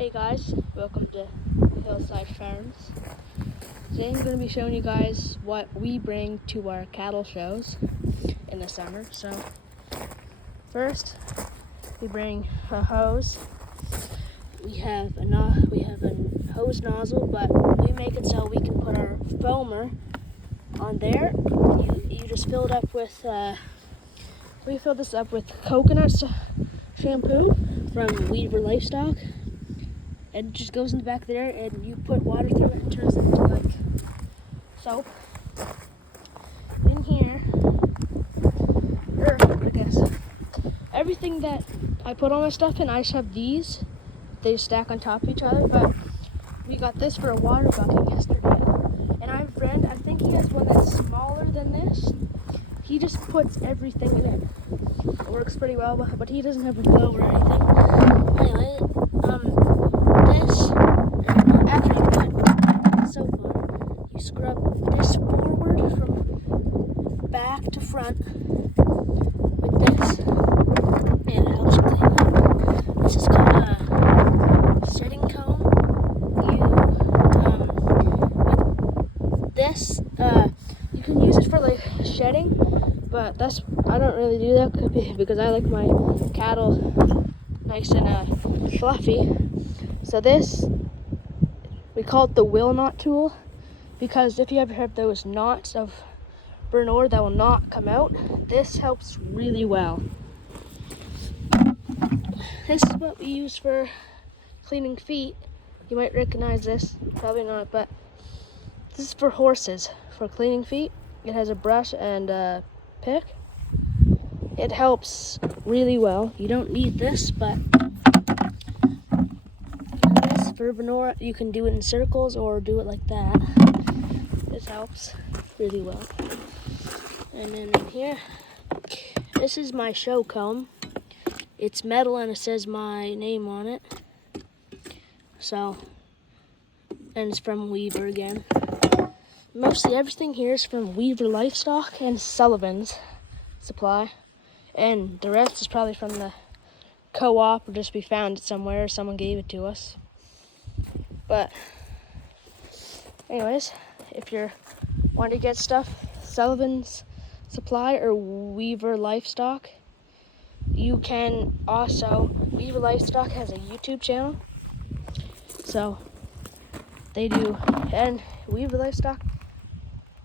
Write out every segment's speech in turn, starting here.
Hey guys, welcome to Hillside Farms. Today I'm going to be showing you guys what we bring to our cattle shows in the summer. So first, we bring a hose. We have a hose nozzle, but we make it so we can put our foamer on there. You just fill it up with. We fill this up with coconut shampoo from Weaver Livestock. It just goes in the back there, and you put water through it and turns it into like soap. In here, I guess everything that I put all my stuff in, I just have these. They stack on top of each other, but we got this for a water bucket yesterday. And I have a friend, I think he has one that's smaller than this. He just puts everything in it. It works pretty well, but he doesn't have a blow or anything. Anyway, this, after you put soap on, you scrub this forward from back to front with this, and it helps clean up. This is called a shedding comb. With this, you can use it for like shedding, but I don't really do that because I like my cattle nice and fluffy. So this, we call it the will knot tool, because if you ever have those knots of Bernor that will not come out, this helps really well. This is what we use for cleaning feet. You might recognize this, probably not, but this is for horses, for cleaning feet. It has a brush and a pick. It helps really well. You don't need this, but this for Bernor, you can do it in circles or do it like that. This helps really well. And then in here, this is my show comb. It's metal and it says my name on it. So, and it's from Weaver again. Mostly everything here is from Weaver Livestock and Sullivan's Supply. And the rest is probably from the co-op, or just we found it somewhere, someone gave it to us. But anyways, if you're wanting to get stuff, Sullivan's Supply or Weaver Livestock, you can also, Weaver Livestock has a YouTube channel. So they do, and Weaver Livestock,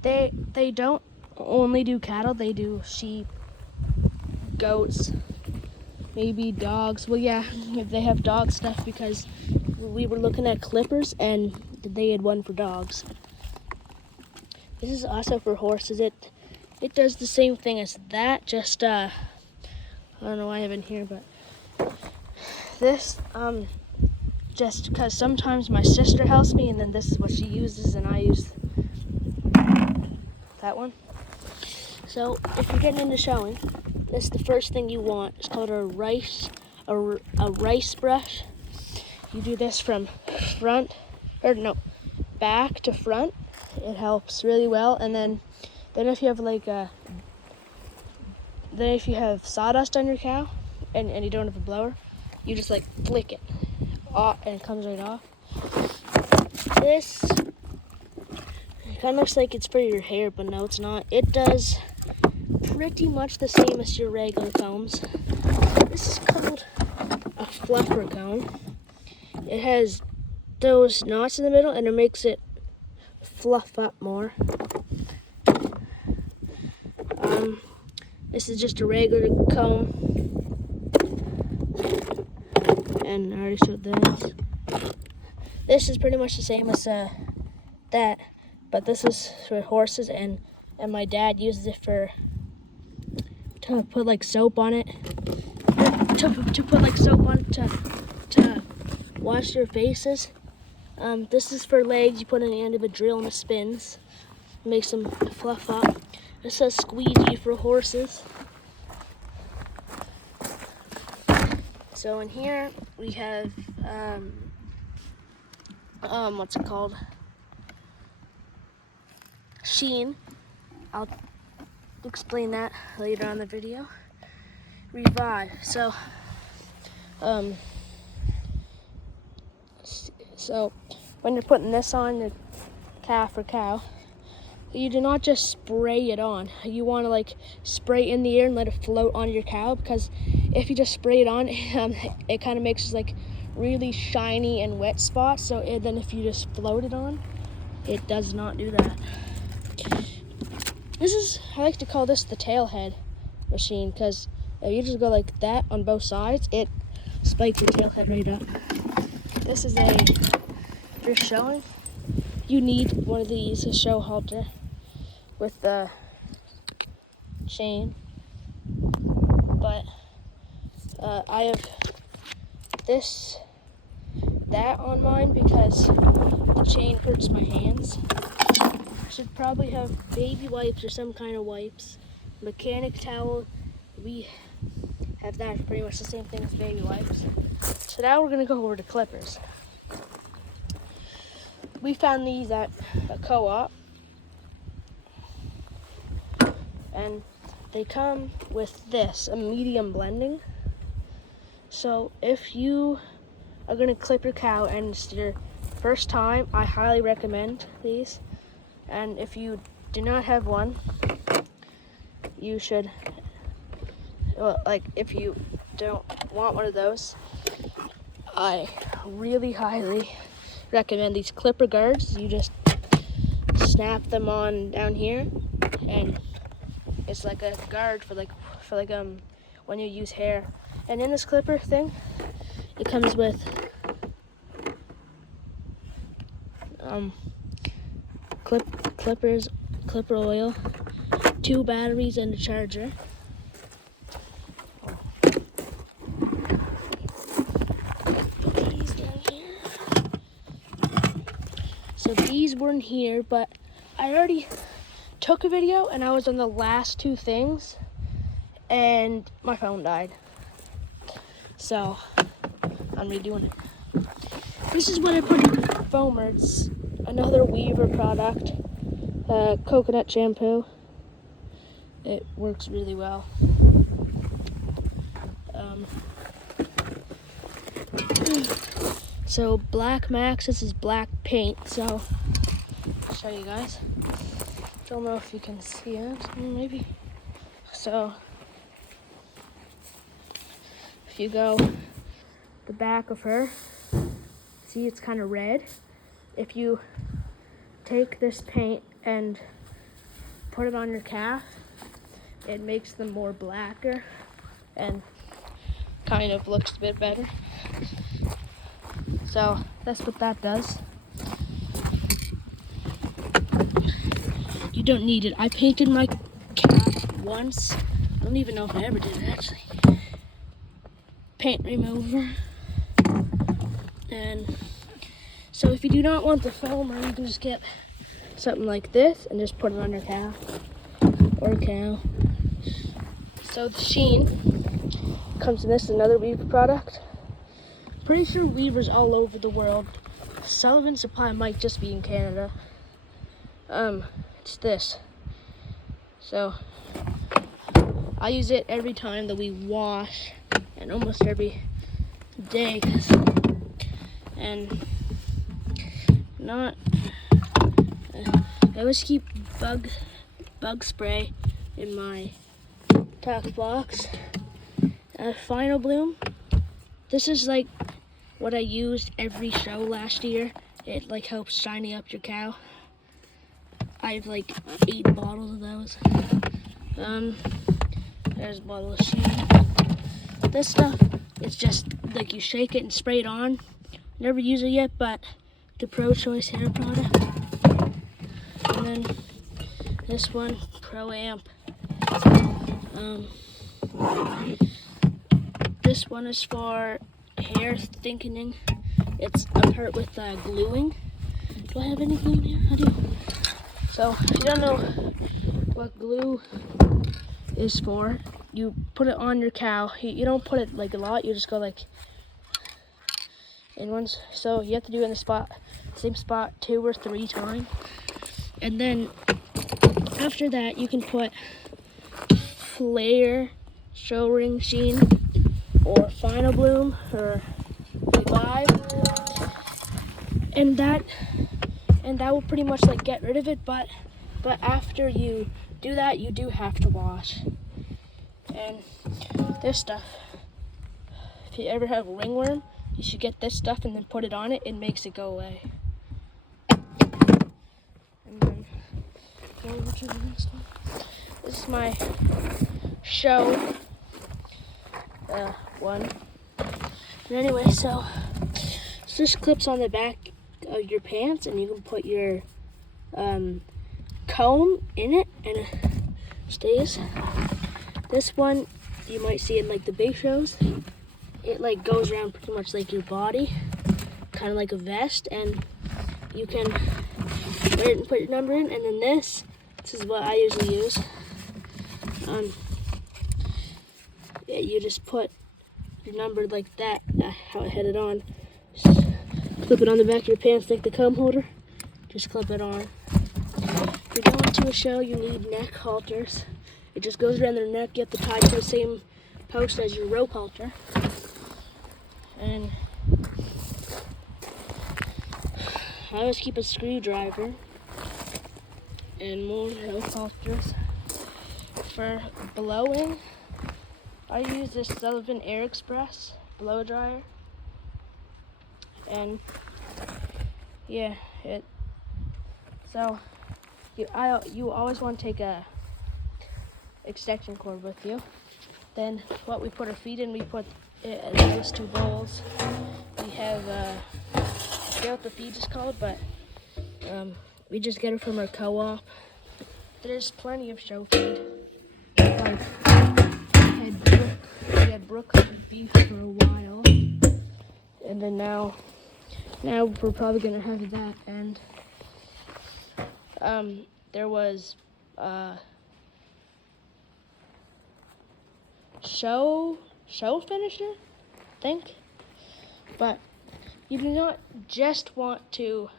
they don't only do cattle, they do sheep, goats, maybe dogs. Well, yeah, they have dog stuff because we were looking at clippers and they had one for dogs. This is also for horses. It does the same thing as that, just I don't know why I have it in here, but this just because sometimes my sister helps me, and then this is what she uses and I use that one. So if you're getting into showing, this is the first thing you want. It's called a rice brush. You do this from back to front. It helps really well. And then if you have if you have sawdust on your cow and you don't have a blower, you just like flick it off and it comes right off. This kind of looks like it's for your hair, but no, it's not. It does pretty much the same as your regular combs. This is called a fluffer comb. It has those knots in the middle and it makes it fluff up more. This is just a regular comb, and I already showed this. This is pretty much the same as that, but this is for horses, and my dad uses it to put like soap on it, to put like soap on it to wash their faces. This is for legs. You put it in the end of a drill and it spins, makes them fluff up. This says squeegee for horses. So in here we have what's it called? Sheen. I'll explain that later on in the video. Revive. So So when you're putting this on your calf or cow, you do not just spray it on. You want to like spray in the air and let it float on your cow, because if you just spray it on, it kind of makes this like really shiny and wet spots. So then if you just float it on, it does not do that. I like to call this the tail head machine, because if you just go like that on both sides, it spikes your tail head right up. This is just showing. You need one of these, a show halter with the chain. But I have that on mine because the chain hurts my hands. Should probably have baby wipes or some kind of wipes. Mechanic towel, we have that, pretty much the same thing as baby wipes. So now we're gonna go over to clippers. We found these at a co-op, and they come with this, a medium blending. So if you are gonna clip your cow and it's your first time, I highly recommend these. And if you do not have one, you should, well, like if you don't want one of those, I really highly recommend these clipper guards. You just snap them on down here, and it's like a guard for when you use hair. And in this clipper thing, it comes with clipper oil, 2 batteries, and a charger. So these weren't here, but I already took a video and I was on the last 2 things and my phone died. So I'm redoing it. This is what I put in the foamer. It's another Weaver product, coconut shampoo. It works really well. So Black Max, this is black paint, so I'll show you guys. Don't know if you can see it, maybe. So if you go the back of her, see it's kind of red. If you take this paint and put it on your calf, it makes them more blacker and kind of looks a bit better. So that's what that does. You don't need it. I painted my calf once. I don't even know if I ever did it actually. Paint remover. And so if you do not want the foamer, you can just get something like this and just put it on your calf or cow. So the sheen comes in this, another Weaver product. Pretty sure Weaver's all over the world. Sullivan Supply might just be in Canada. It's this. So I use it every time that we wash, and almost every day. And I always keep bug spray in my tax box. Final Bloom. This is like what I used every show last year. It like helps shiny up your cow. I have like 8 bottles of those. There's a bottle of sheen. This stuff, it's just like you shake it and spray it on. Never used it yet, but the Pro Choice hair product. And then this one, Pro Amp. This one is for hair thickening. It's a part with gluing. Do I have any glue in here? I do. So if you don't know what glue is for, you put it on your cow. You don't put it like a lot. You just go like in ones. So you have to do it in the same spot 2 or 3 times. And then after that, you can put Flare, Show Ring Sheen, or Final Bloom, or Revive. and that will pretty much like get rid of it, but after you do that, you do have to wash. And this stuff, if you ever have ringworm, you should get this stuff and then put it on it. It makes it go away. And then go over to the next one. This is my show one. And anyway, so this clips on the back of your pants, and you can put your comb in it, and it stays. This one you might see in like the big shows. It like goes around pretty much like your body, kind of like a vest, and you can wear it and put your number in. And then this is what I usually use. Yeah, you just put your number like that, how I had it on. Just clip it on the back of your pants like the comb holder. Just clip it on. If you're going to a show, you need neck halters. It just goes around their neck. You have to tie to the same post as your rope halter. And I always keep a screwdriver and more rope halters. For blowing, I use this Sullivan Air Express blow dryer. And yeah, you always want to take a extension cord with you. Then what we put our feet in, we put it in those two bowls. We have I forget what the feed is called, but we just get it from our co-op. There's plenty of show feed. Like we had Brooklyn beef for a while, and then now we're probably gonna have that. And there was show finisher, I think. But you do not just want to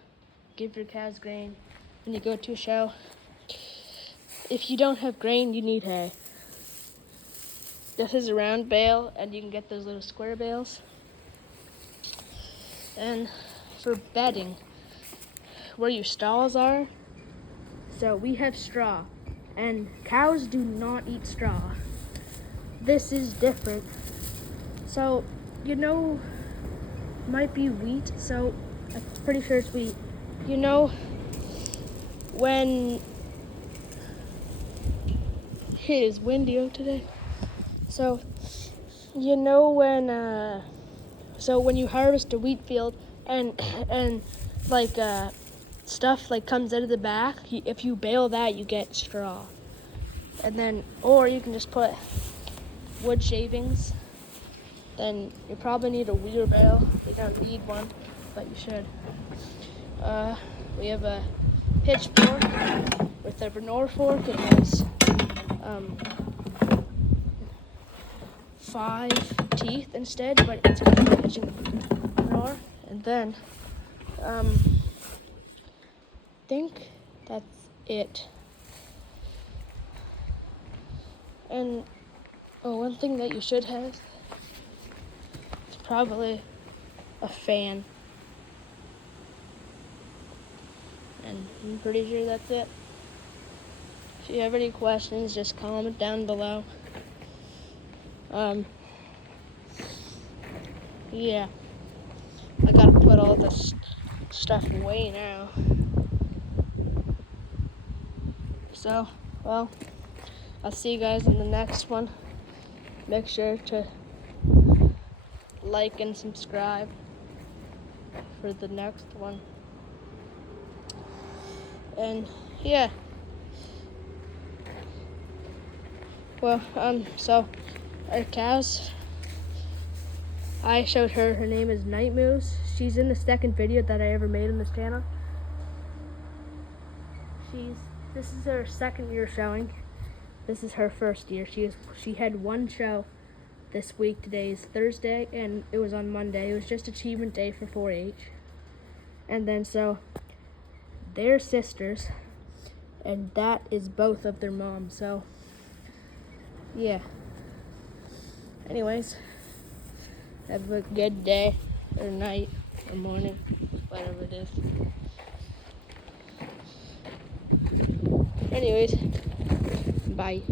give your cows grain when you go to a show. If you don't have grain, you need hay. This is a round bale, and you can get those little square bales. And for bedding, where your stalls are, so we have straw, and cows do not eat straw. This is different. So, might be wheat, so I'm pretty sure it's wheat. When it is windy out today. So, when you harvest a wheat field and like stuff like comes out of the back, if you bale that, you get straw. And then, or you can just put wood shavings. Then you probably need a wheeler bale. You don't need one, but you should. We have a pitchfork with a Bernor fork. It has 5 teeth instead, but it's good for pitching Bernor. And then, I think that's it. And one thing that you should have is probably a fan. And I'm pretty sure that's it. If you have any questions, just comment down below. Yeah. I gotta put all this stuff away now. So, well, I'll see you guys in the next one. Make sure to like and subscribe for the next one. And yeah. Well, so our cows, I showed her. Her name is Night Moose. She's in the second video that I ever made on this channel. This is her second year showing. This is her first year. She had one show this week. Today is Thursday, and it was on Monday. It was just Achievement Day for 4-H. And then so they're sisters, and that is both of their moms. So yeah. Anyways, have a good day or night or morning. whatever it is. Anyways, bye.